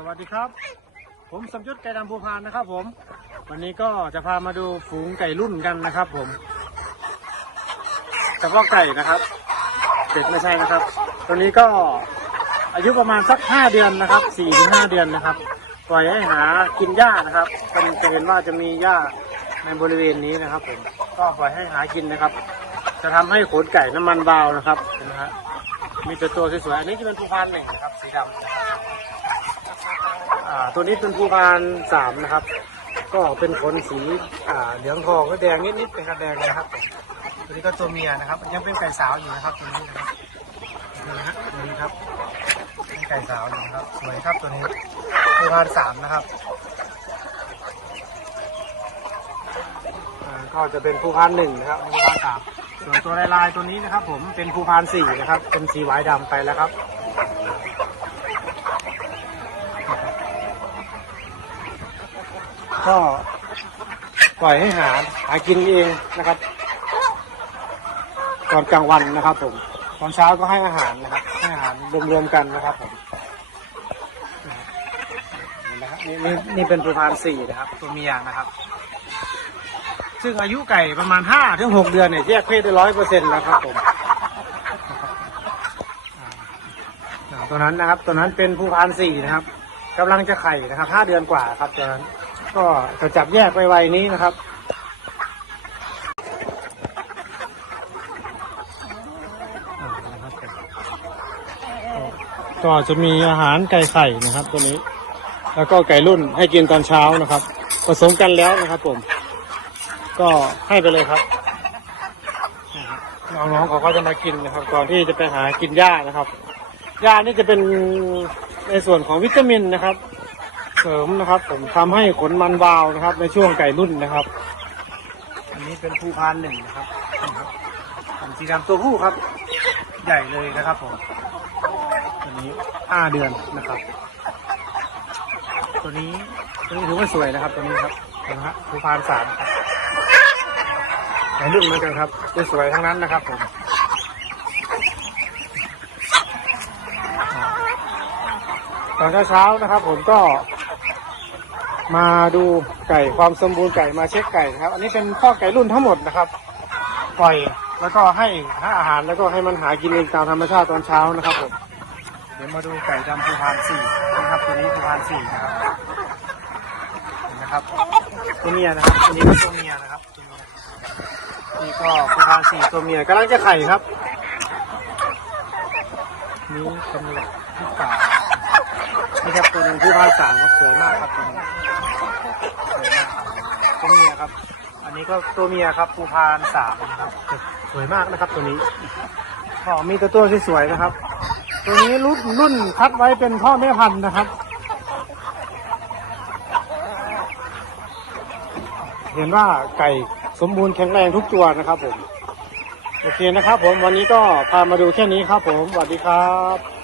สวัสดีครับ ผมสมยศไก่ดำภูพานนะครับ ผม วันนี้ก็จะพามาดูฝูงไก่รุ่นกันนะครับ ผมแต่ว่าไก่นะครับเป็ดไม่ใช่นะครับ ตัวนี้ก็อายุประมาณสักห้าเดือนนะครับสี่ถึงห้าเดือนนะครับ ปล่อยให้หากินหญ้านะครับก็จะเห็นว่าจะมีหญ้าในบริเวณนี้นะครับ ผม ก็ปล่อยให้หากินนะครับ จะทำให้ขนไก่น้ำมันเบานะครับเห็นไหมฮะมีแต่ตัวสวยๆอันนี้จะเป็นภูพานหนึ่งนะครับ สีดำนะครับ อ่าตัวนี้เป็นภูพานสามนะครับ ก็เป็นขนสีอ่าเหลืองทองก็แดงนิดๆเป็นกระแดงนะครับตัวนี้ก็ตัวเมียนะครับ ยังเป็นไก่สาวอยู่นะครับตัวนี้นะครับนี่นะฮะตัวนี้ครับเป็นไก่สาวอยู่นะครับสวยครับตัวนี้ภูพานสามนะครับอ่าก็จะเป็นภูพานหนึ่งนะครับภูพานสามส่วนตัวลายๆตัวนี้นะครับ ผมเป็นภูพานสี่นะครับ เป็นสีหวายดำไปแล้วครับ ก็ปล่อยให้หาหากินเองนะครับ ตอนกลางวันนะครับ ผม ตอนเช้าก็ให้อาหารนะครับ ให้อาหารรวมๆกันนะครับผมนี่นี่นี่เป็นประมาณสี่นะครับ ตัวเมียนะครับ ซึ่งอายุไก่ประมาณห้าถึงหกเดือนเนี่ยแยกเพศได้ร้อยเปอร์เซ็นต์แล้วครับผมตัวนั้นนะครับ ตัวนั้นเป็นภูพานสี่นะครับกำลังจะไข่นะครับห้าเดือนกว่าครับตัวนั้น ก็จะจับแยกไวๆนี้นะครับก็จะมีอาหารไก่ไข่นะครับ ตัวนี้ แล้วก็ไก่รุ่นให้กินตอนเช้านะครับ ผสมกันแล้วนะครับผม ก็ให้ไปเลยครับนะครับน้องๆเขาก็จะมากินนะครับ ก่อนที่จะไปหากินหญ้านะครับหญ้านี่จะเป็นในส่วนของวิตามินนะครับ เสริมนะครับ ผมทำให้ขนมันวาวนะครับ ในช่วงไก่รุ่นนะครับ อันนี้เป็นภูพานหนึ่งนะครับผมสีดำตัวผู้ครับ ใหญ่เลยนะครับผมตัวนี้ห้าเดือนนะครับ ตัวนี้ตัวนี้ถือว่าสวยนะครับตัวนี้ครับนะฮะภูพานสามครับไก่รุ่นเหมือนกันครับสวยทั้งนั้นนะครับ ผมตอนเช้าๆนะครับ ผมก็ มาดูไก่ความสมบูรณ์ไก่มาเช็คไก่นะครับ อันนี้เป็นข้อไก่รุ่นทั้งหมดนะครับ ปล่อยแล้วก็ให้หาอาหารแล้วก็ให้มันหากินเองตามธรรมชาติตอนเช้านะครับผมเดี๋ยวมาดูไก่ดำภูพานสี่นะครับตัวนี้ภูพานสี่นะครับเห็นะครับตัวเมียนะครับตัวนี้ก็ตัวเมียนะครับนี่ก็ภูพานสี่ตัวเมียกำลังจะไข่ครับนี่กำลังที่ป่านี่ครับตัวนึงผู้พานสามครับสวยมากครับตัวนี้สวยม ครับ อันนี้ก็ตัวเมียครับภูพานสามนะครับสวยมากนะครับตัวนี้ก็มีตัวตัวที่สวยนะครับ ตัวนี้รุ่นรุ่นคัดไว้เป็นพ่อแม่พันธุ์นะครับ เห็นว่าไก่สมบูรณ์แข็งแรงทุกตัวนะครับผม โอเคนะครับผมวันนี้ก็พามาดูแค่นี้ครับผมสวัสดีครับ